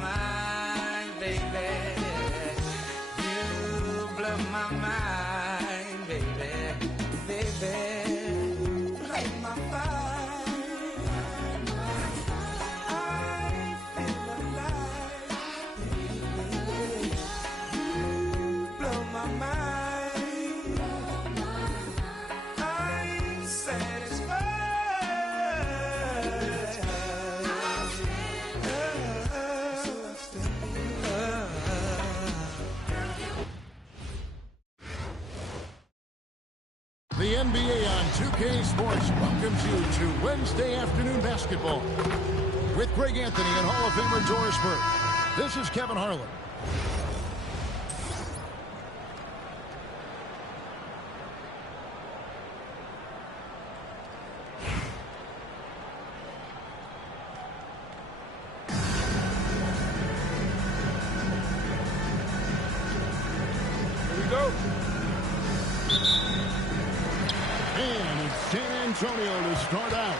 mind, baby. You blow my mind, baby. Baby, light my fire. I feel alive, baby. You blow my mind. I'm satisfied. The NBA on 2K Sports welcomes you to Wednesday afternoon basketball with Greg Anthony and Hall of Famer Doris Burke. This is Kevin Harlan. Here we go. And it's San Antonio to start out.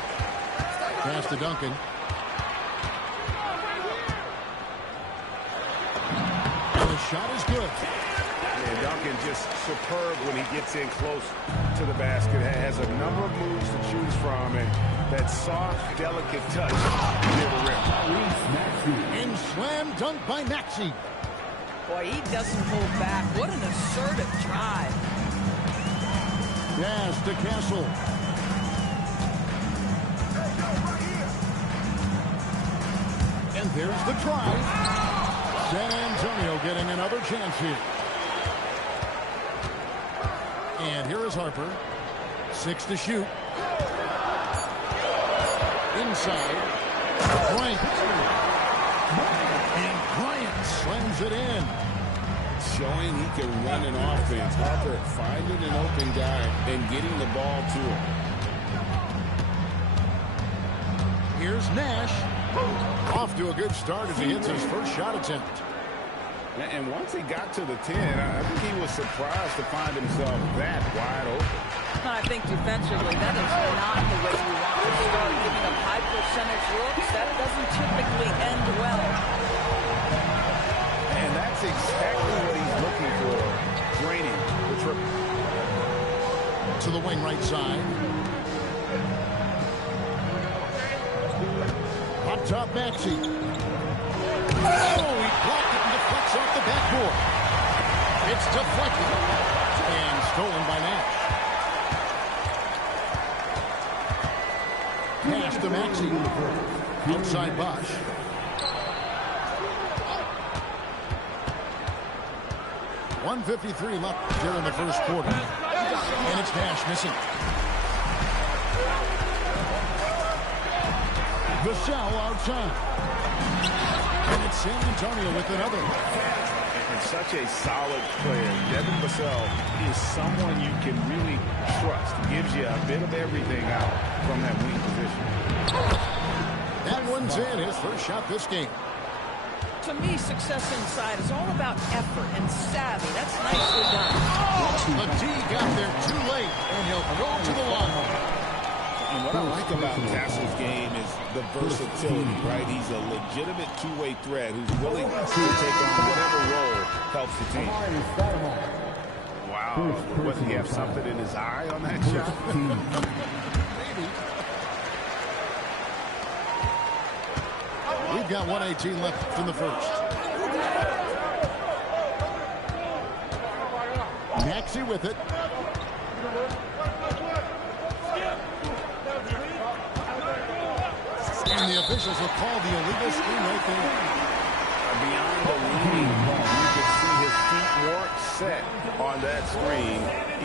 Pass to Duncan. And the shot is good. And Duncan just superb when he gets in close to the basket. Has a number of moves to choose from, and that soft, delicate touch near the rim. And slam dunk by Maxey. Boy, he doesn't hold back. What an assertive drive. Pass to Castle. And there's the try. San Antonio getting another chance here. And here is Harper. 6 to shoot. Inside. Bryant. And Bryant slams it in. Showing he can run an offense. Harper finding an open guy and getting the ball to him. Here's Nash. Off to a good start as he hits his first shot attempt. And once he got to the 10, I think he was surprised to find himself that wide open. I think defensively, that is not the way you want to start giving up high percentage looks. That doesn't typically end well. And that's exactly what he's looking for. Draining the triple. To the wing right side. Up top, Maxey. Oh, he blocked it and deflects off the backboard. It's deflected and stolen by Nash. Pass to Maxey. Outside Bosch. .153 left here in the first quarter. And it's Nash missing. Vassell outside. And it's San Antonio with another. And such a solid player. Devin Vassell is someone you can really trust. Gives you a bit of everything out from that wing position. That one's in. His first shot this game. To me, success inside is all about effort and savvy. That's nicely done. The D got there too late, and he'll go to the line. And what I like about Castle's game is the versatility, right? He's a legitimate two-way threat who's willing to take on whatever role helps the team. Wow. Does he have something in his eye on that shot? Maybe. We've got 1:18 left in the first. Maxey with it. And the officials have called the illegal screen right there. Beyond the lead, you could see his feet weren't set on that screen.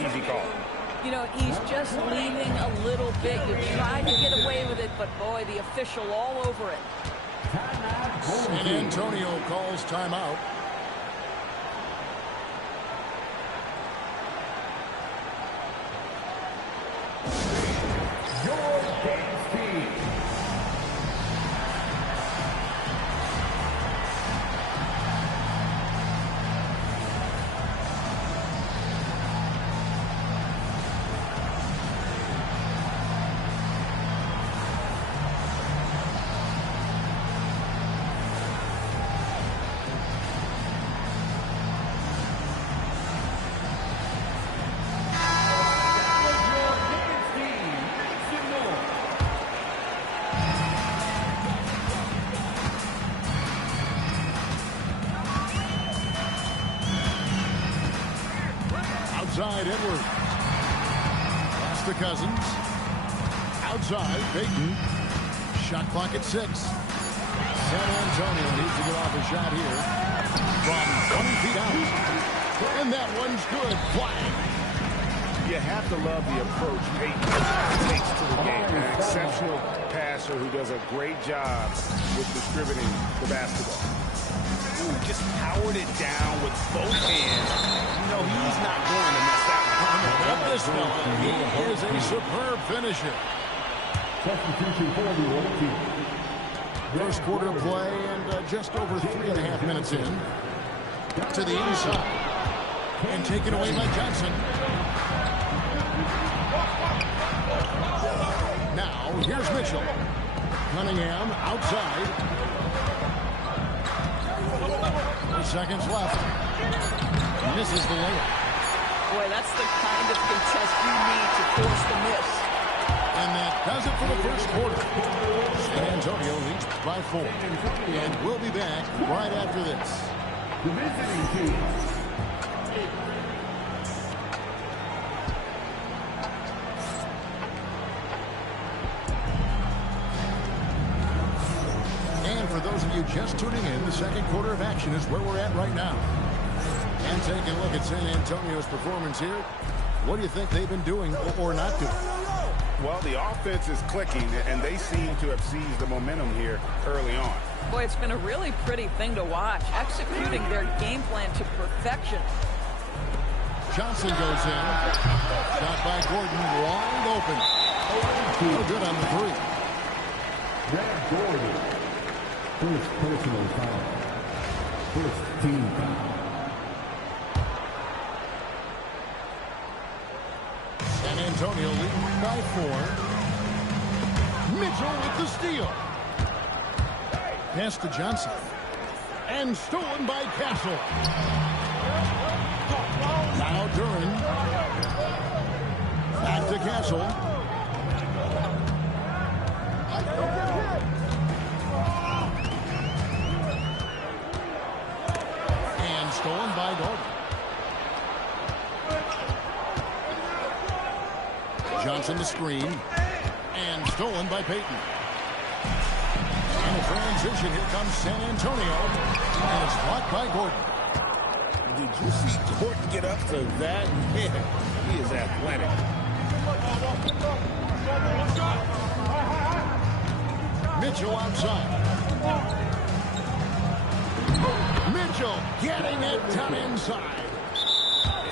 Easy call. You know, he's just leaning a little bit. You tried to get away with it, but boy, the official all over it. San Antonio calls timeout. inside, Edwards. Pass to Cousins. Outside, Payton. Shot clock at 6. San Antonio needs to get off a shot here from 20 feet out. And that one's good. Flying. You have to love the approach Payton takes to the game. An exceptional passer who does a great job with distributing the basketball. Ooh, just powered it down with both hands. You know, he's not going to mess that one up. But this fella, he is a superb finisher. Substitution for the other team. First quarter play and just over 3.5 minutes in. To the inside. And taken away by Johnson. Now, here's Mitchell. Cunningham outside. 4 seconds left. Misses the layup. Boy, that's the kind of contest you need to force the miss. And that does it for the first quarter. San Antonio leads by 4. And we'll be back right after this. The visiting team. And for those of you just tuning in, the second quarter of action is where we're at right now. And taking a look at San Antonio's performance here, what do you think they've been doing or not doing? Well, the offense is clicking, and they seem to have seized the momentum here early on. Boy, it's been a really pretty thing to watch, executing their game plan to perfection. Johnson goes in. Shot by Gordon, wide open. No good on the 3. Brad Gordon. First personal foul. First team foul. San Antonio leading by 4. Mitchell with the steal. Pass to Johnson. And stolen by Castle. Now Duran. Back to Castle. And stolen by Gordon. Johnson the screen. And stolen by Payton. In a transition, here comes San Antonio. And it's blocked by Gordon. Did you see Gordon get up to that? Man, he is athletic. Mitchell outside. Mitchell getting it done inside.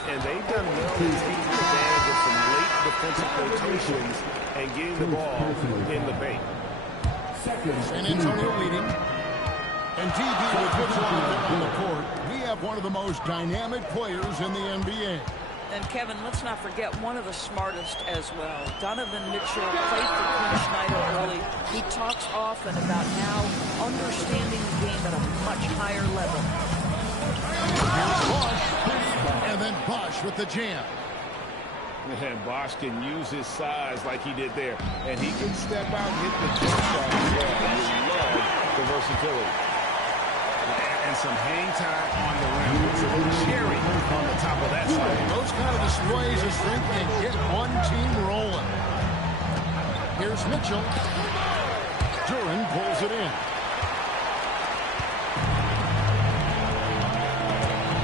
And they've done well to take advantage of some late defensive rotations and getting the ball in the paint. San Antonio leading. And TB with Mitchell on the court. We have one of the most dynamic players in the NBA. And Kevin, let's not forget one of the smartest as well. Donovan Mitchell played for Quinn Snyder early. He talks often about now understanding the game at a much higher level. Here's Bosch. And then Bosch with the jam. And Bosch can use his size like he did there. And he can step out and hit the jump shot as well. You love the versatility. And some hang time on the rim. It's a little cherry on the top of that slide. Those kind of displays of strength can get one team rolling. Here's Mitchell. Duran pulls it in.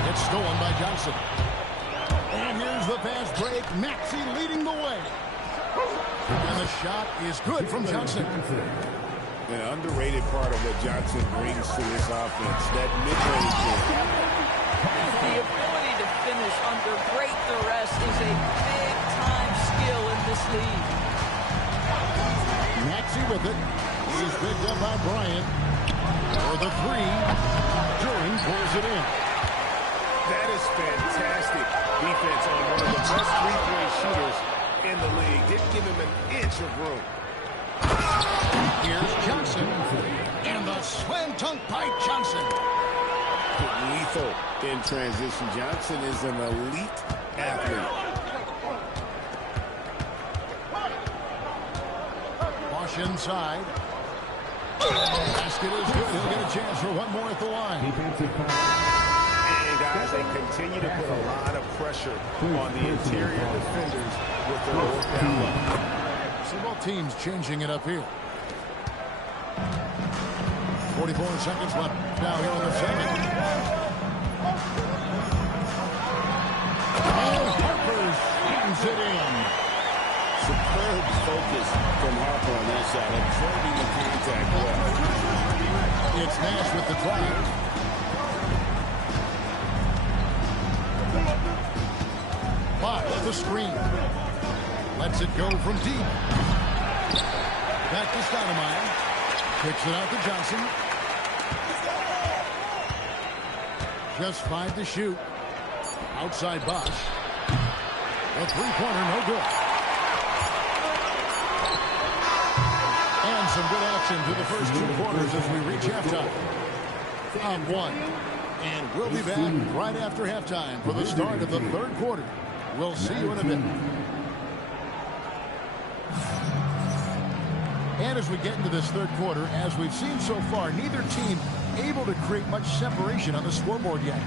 It's stolen by Johnson. And here's the fast break. Maxey leading the way. And the shot is good from Johnson. An underrated part of what Johnson brings to this offense, that mid-range game. The ability to finish under great duress is a big-time skill in this league. Maxey with it. He's picked up by Bryant. For the 3. Duran pulls it in. That is fantastic defense on one of the best three-point shooters in the league. Didn't give him an inch of room. Here's Johnson. And the slam dunk by Johnson. Lethal in transition. Johnson is an elite athlete. Bosch inside. Basket is good. He'll get a chance for one more at the line. Defensive foul. And guys, they continue to put a lot of pressure on the interior defenders with their work down low. So both teams changing it up here. 44 seconds left now here in the second. And Harper slams it in. Superb focus from Harper on that shot, absorbing the contact well. It's Nash with the drive. Box the screen. Lets it go from deep. Back to Stoudemire. Kicks it out to Johnson. Just 5 to shoot. Outside Bosch. A three-pointer, no good. And some good action through the first 2 quarters as we reach halftime. Up 1. And we'll be back right after halftime for the start of the third quarter. We'll see you in a minute. And as we get into this third quarter, as we've seen so far, neither team able to create much separation on the scoreboard yet.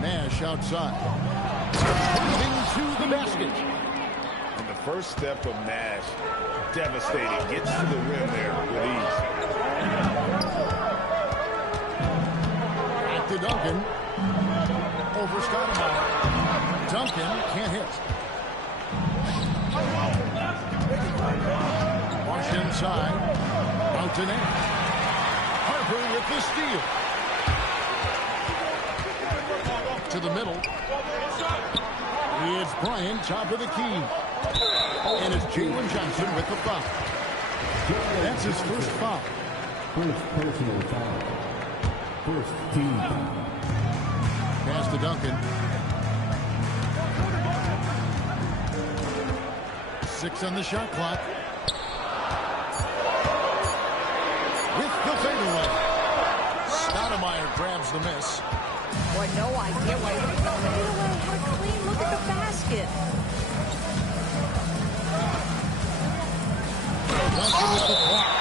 Nash outside. Driving to the basket. And the first step of Nash, devastating. Gets to the rim there with ease. Back to Duncan. Over Stoudemire. Duncan can't hit. Bosch inside. Out to Nash. Harper with the steal. To the middle. It's Bryant, top of the key. And it's Jalen Johnson with the foul. That's his first foul. First personal foul. First team foul. Pass to Duncan. 6 on the shot clock. With the fadeaway. Stoudemire grabs the miss. Boy, no idea why he didn't fade away. Had a clean look at the basket. Duncan with the block.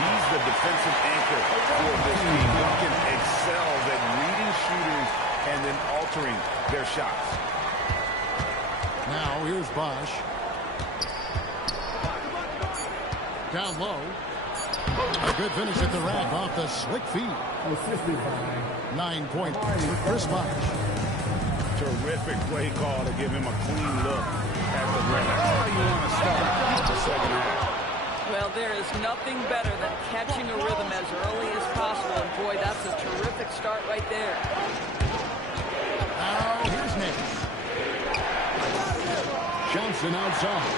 He's the defensive anchor for this team. Duncan excels at reading shooters and then altering their shots. Now here's Bosch. Down low. A good finish at the rack off the slick feed. Assisted by 9 points for Chris Bosch. Terrific play call to give him a clean look at the rim. That's how you want to start the second half. Well, there is nothing better than catching a rhythm as early as possible. And boy, that's a terrific start right there. Now here's Nash. Johnson outside.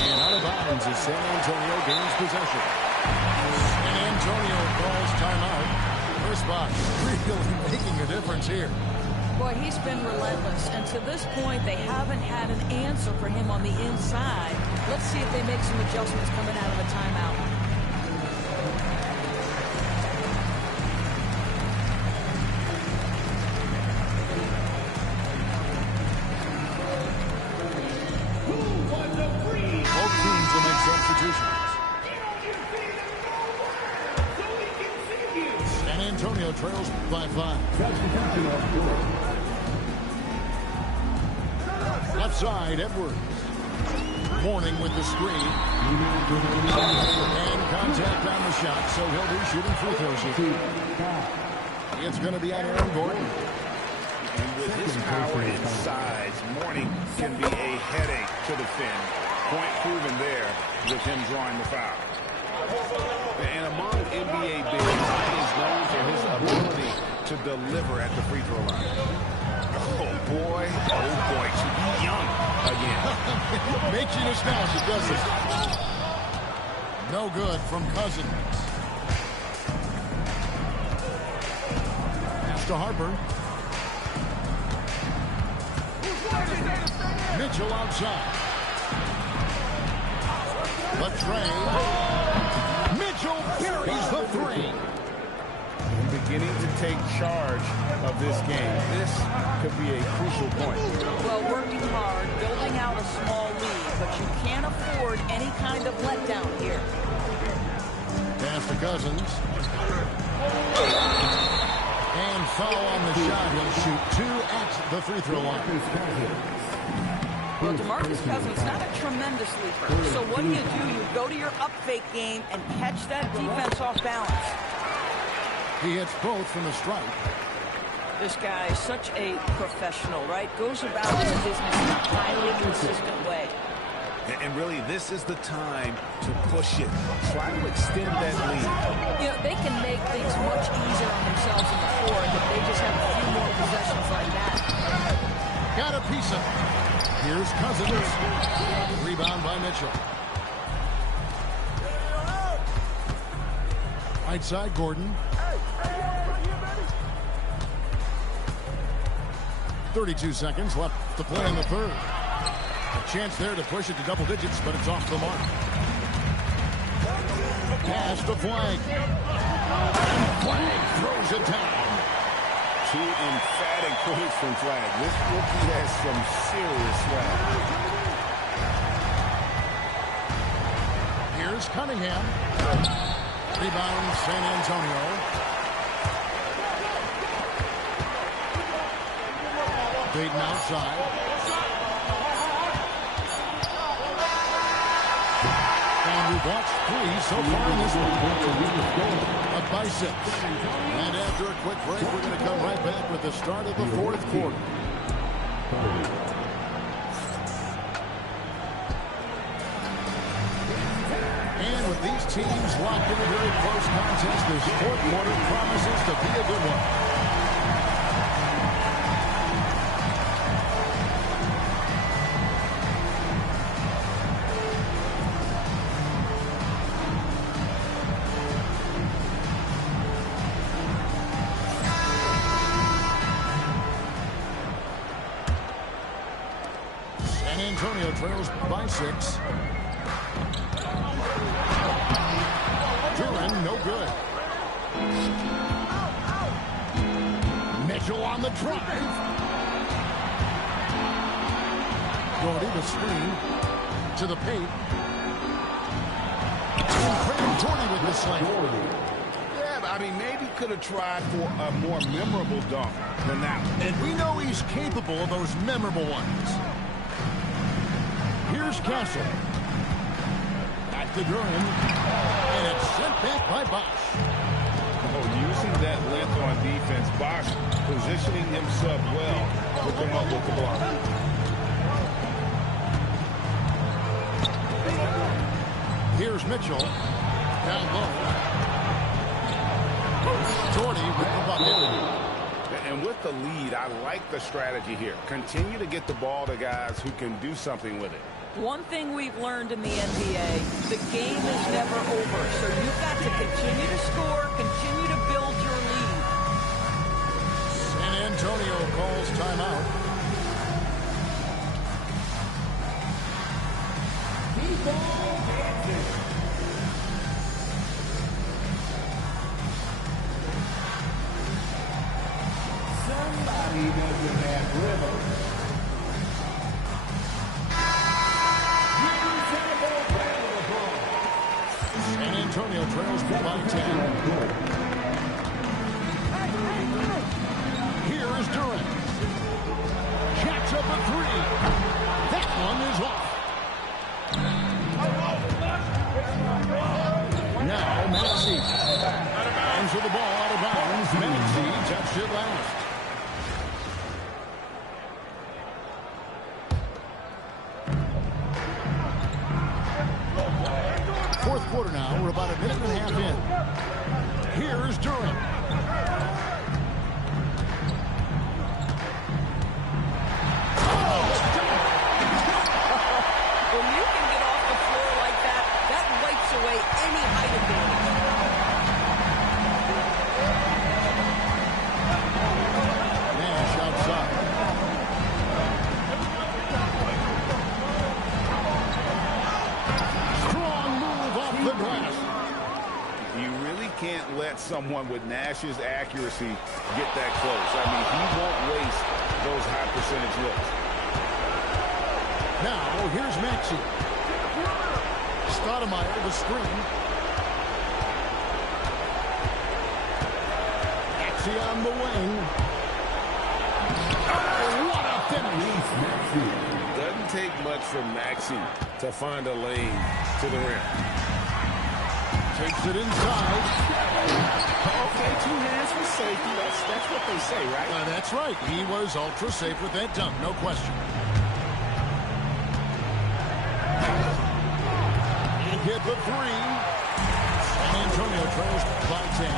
And out of bounds as San Antonio gains possession. San Antonio calls timeout. Chris Bosch really making a difference here. Boy, he's been relentless. And to this point, they haven't had an answer for him on the inside. Let's see if they make some adjustments coming out of the timeout. Both teams will make substitutions. San Antonio trails by 5. substitution on board. Left side, Edwards. Mourning with the screen. And contact on the shot, so he'll be shooting free throws here. It's going to be on Aaron Gordon. And with his power and size, Mourning can be a headache to defend. Point proven there with him drawing the foul. And among NBA bigs, he is known for his ability to deliver at the free throw line. Oh boy, to be young again. Makes you nostalgic, doesn't it? No good from Cousins. Pass to Harper. Mitchell outside. The tray. Mitchell buries the 3. beginning to take charge of this game. This could be a crucial point. Well, working hard, building out a small lead, but you can't afford any kind of letdown here. Pass to Cousins. And foul on the shot. He'll shoot 2 at the free throw line. Well, DeMarcus Cousins, not a tremendous leaper. So what do? You go to your up fake game and catch that defense off balance. He hits both from the stripe. This guy is such a professional, right? Goes about his business in a highly consistent way. And really, this is the time to push it. Try to extend that lead. You know, they can make things much easier on themselves in the fourth if they just have a few more possessions like that. Got a piece of it. Here's Cousins. Rebound by Mitchell. Right side, Gordon. 32 seconds left to play in the third. A chance there to push it to double digits, but it's off the mark. Pass to Flag. Flag throws it down. 2 emphatic points from Flag. This rookie has some serious swag. Here's Cunningham. Rebound, San Antonio. Dayton outside. And we've watched 3 so far in this one. Up by 6. And after a quick break, we're going to come right back with the start of the fourth quarter. And with these teams locked in a very close contest, this fourth quarter promises to be a good one. San Antonio trails by 6. Duran, no good. Mitchell on the drive. Gordy the screen to the paint. And Craig Gordy with the slam. Yeah, I mean, maybe could have tried for a more memorable dunk than that one. And we know he's capable of those memorable ones. Here's Castle. Back to Duran. And it's sent back by Bosch. Oh, using that length on defense, Bosch positioning himself well to come up with the block. Here's Mitchell. Down low. Jordy with the bucket. And with the lead, I like the strategy here. Continue to get the ball to guys who can do something with it. One thing we've learned in the NBA, the game is never over. So you've got to continue to score, continue to build your lead. San Antonio calls timeout. Somebody doesn't have rhythm. San Antonio trails by 10. Here is Durant. Jacks up a 3. That one is off. Now Maxey. Bounds with the ball out of bounds. Maxey touched it last. Fourth quarter now. We're about a minute and a half in. Here's Durant. When you can get off the floor like that, that wipes away any height advantage. Nash outside. Strong move off the glass. You really can't let someone with Nash's accuracy get that close. I mean, he won't waste those high percentage looks. Now, here's Maxey. Stoudemire, the screen. Maxey on the wing. Oh, what a finish! Doesn't take much for Maxey to find a lane to the rim. Takes it inside. Okay, 2 hands for safety. That's what they say, right? That's right. He was ultra safe with that dunk, no question. He hit the 3. San Antonio trails by 10.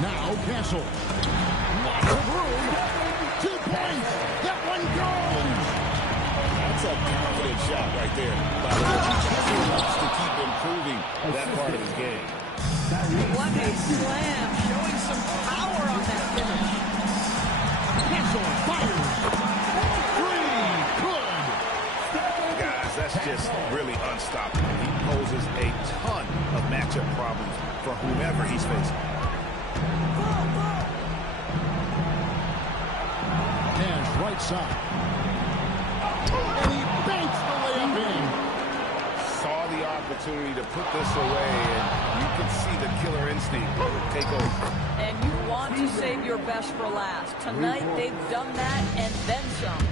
Now Castle. Lots of room. 2 points. That one goes. That's a confident shot right there by the rookie. He wants to keep improving that part of his game. What a slam, showing some power on that finish. Castle fires. 3. Good. Guys, that's just really unstoppable. He poses a ton of matchup problems for whomever he's facing. Nash right side. And he banks the layup in. Saw the opportunity to put this away, and you can see the killer instinct take over. And you want to save your best for last. Tonight, they've done that and then some.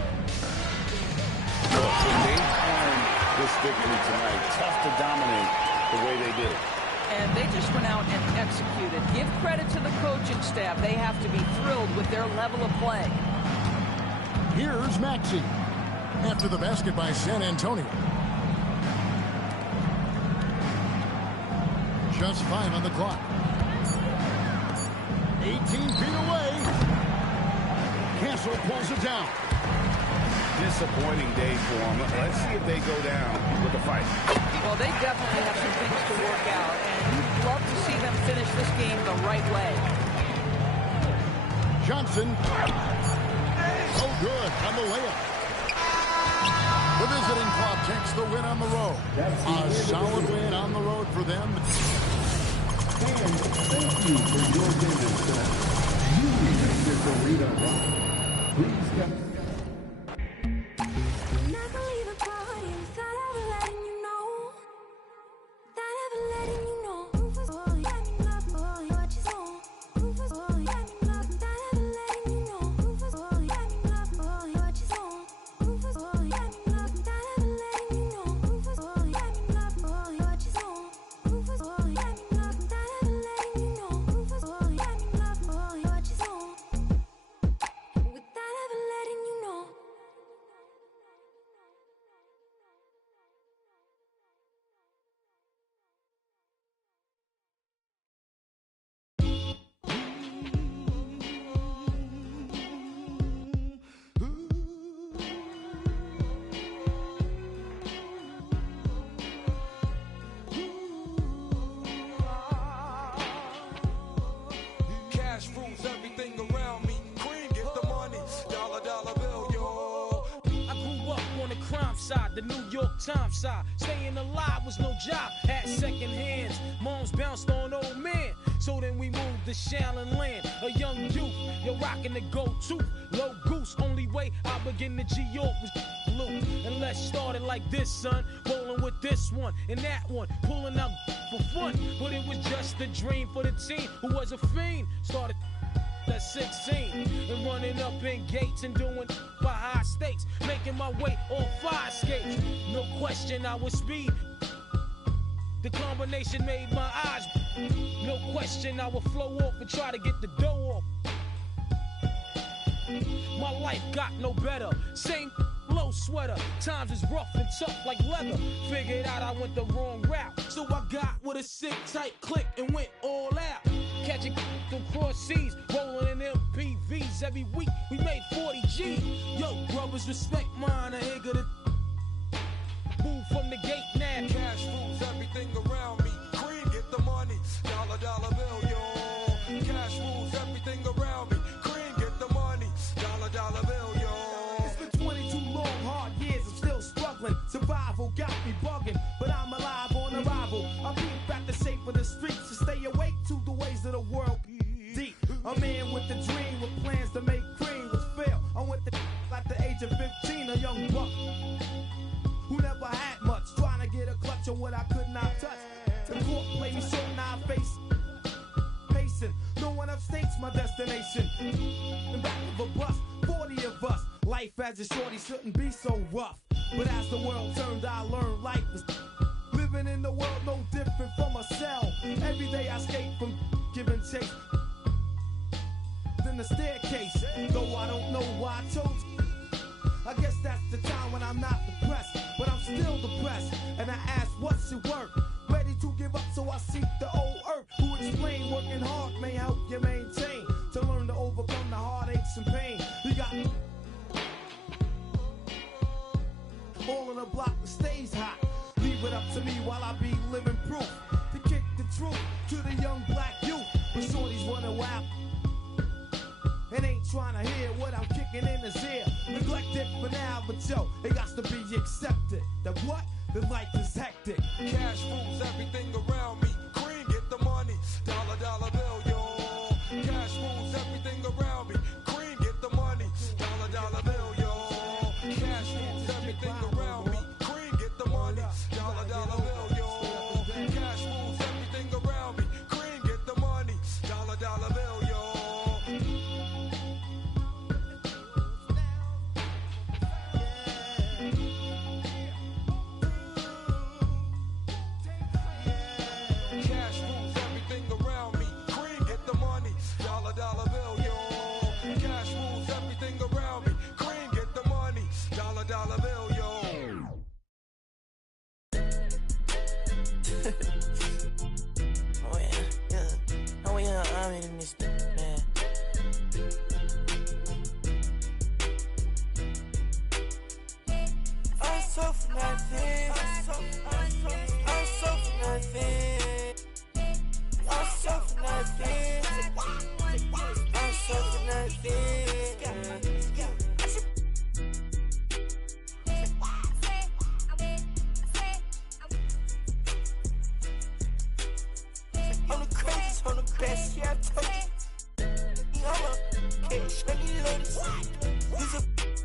Look, when they earned this victory tonight, tough to dominate the way they did. And they just went out and executed. Give credit to the coaching staff. They have to be thrilled with their level of play. Here's Maxey. After the basket by San Antonio. Just 5 on the clock. 18 feet away. Castle pulls it down. Disappointing day for them. Let's see if they go down with a fight. Well, they definitely have some things to work out, and you'd love to see them finish this game the right way. Johnson. Oh, good on the layup. The visiting club takes the win on the road. A solid win on the road for them. And thank you for your visit. You make this arena rock. Please come. Never leave a party without ever letting you know. Without ever letting you know. Rufus boy, got me love boy, what you want? Rufus boy, got me love without ever letting you know. Rufus boy, got me love boy, what you want? Rufus boy, got me love without ever letting you know. Rufus boy, got me love boy, what you want? Rufus boy, got me love without ever letting you know. Rufus boy, got me love boy, what you want? Without ever letting you know. Cash rules everything around me. Cream, get the money. Dollar, dollar bill, yo. I grew up on the crime side, the New York Times side. Staying alive was no job, had second hands. Moms bounced on old men. So then we moved to Shallon Land, a young youth. You're rocking the go-to, low goose. Only way I begin to G-York was loot. And let's start it like this, son. Rolling with this one and that one, pulling out for fun. But it was just a dream for the team who was a fiend. Started at 16 and running up in gates and doing by high stakes, making my way on 5 skates. No question I was speed. The combination made my eyes. No question I would flow off and try to get the dough off. My life got no better. Same low sweater. Times is rough and tough like leather. Figured out I went the wrong route. So I got with a sick tight click and went all out. Catching across seas, rolling in MPVs every week. We made 40 G's. Yo, brothers, respect mine. I ain't gonna move from the gate now. Cash rules everything around me. Cream, get the money. Dollar, dollar bill, yo. Cash rules everything around me. Cream, get the money. Dollar, dollar bill, yo. It's been 22 long, hard years. I'm still struggling. Survival got me bugging, but I'm alive on arrival. I beat back the shape of the streets to stay awake to the ways of the world. What's my destination? The back of a bus, 40 of us. Life as a shorty shouldn't be so rough. But as the world turned, I learned life was living in the world no different from a cell. Every day I escape from giving chase. Then the staircase, though I don't know why I chose. I guess that's the time when I'm not depressed, but I'm still depressed. And I ask, what's it worth? Ready to give up, so I seek the old earth. Who explain working hard may help you maintain, to learn to overcome the heartaches and pain. You got all in a block that stays hot. Leave it up to me while I be living proof to kick the truth to the young black youth. But shorties running wild and ain't trying to hear what I'm kicking in his ear. Neglected for now, but yo, it got to be accepted. That what? The life is hectic. Cash rules everything around me. Cream, get the money. Dollar, dollar bill, yo. Cash rules everything around me. Cream, get the money. Dollar, dollar bill, yo. Cash rules everything around me. Cream, get the money. Dollar, dollar bill, yo. Cash rules everything around me. Cream, get the money. Dollar, dollar bill, yo. Cash rules everything around me. Cream, get the money. Dollar, dollar bill, yo. Cash rules everything around me. Cream, get the money. Dollar, dollar bill, yo. Oh yeah, yeah. Oh yeah, I'm in this.